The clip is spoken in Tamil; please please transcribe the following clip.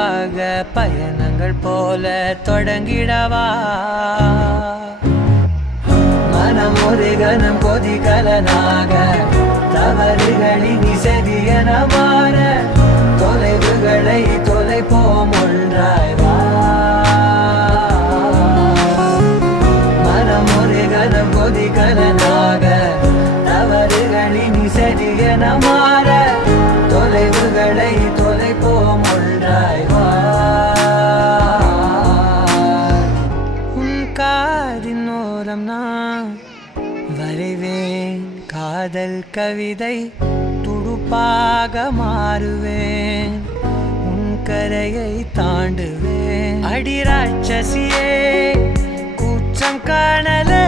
மெதுவாக பயணங்கள் போல தொடங்கிடவா மனம் ஒரு கணம் கொதிகலனாக தவறுகளின் இசையன மாற தொலைவுகளை தொலைப்போம் ஒன்றாய் வா மனம் ஒரு கணம் கொதிகலனாக தவறுகளின் இசையன மாற தொலைவுகளை தொலைப்போம் ஒன்றாய் வா உன் காதின் ஓரம் நான் வரைவேன் காதல் கவிதை துடுப்பாக மாறுவேன் உன் கரையை தாண்டுவேன் அடி ராட்சசியே கூச்சம் காணலே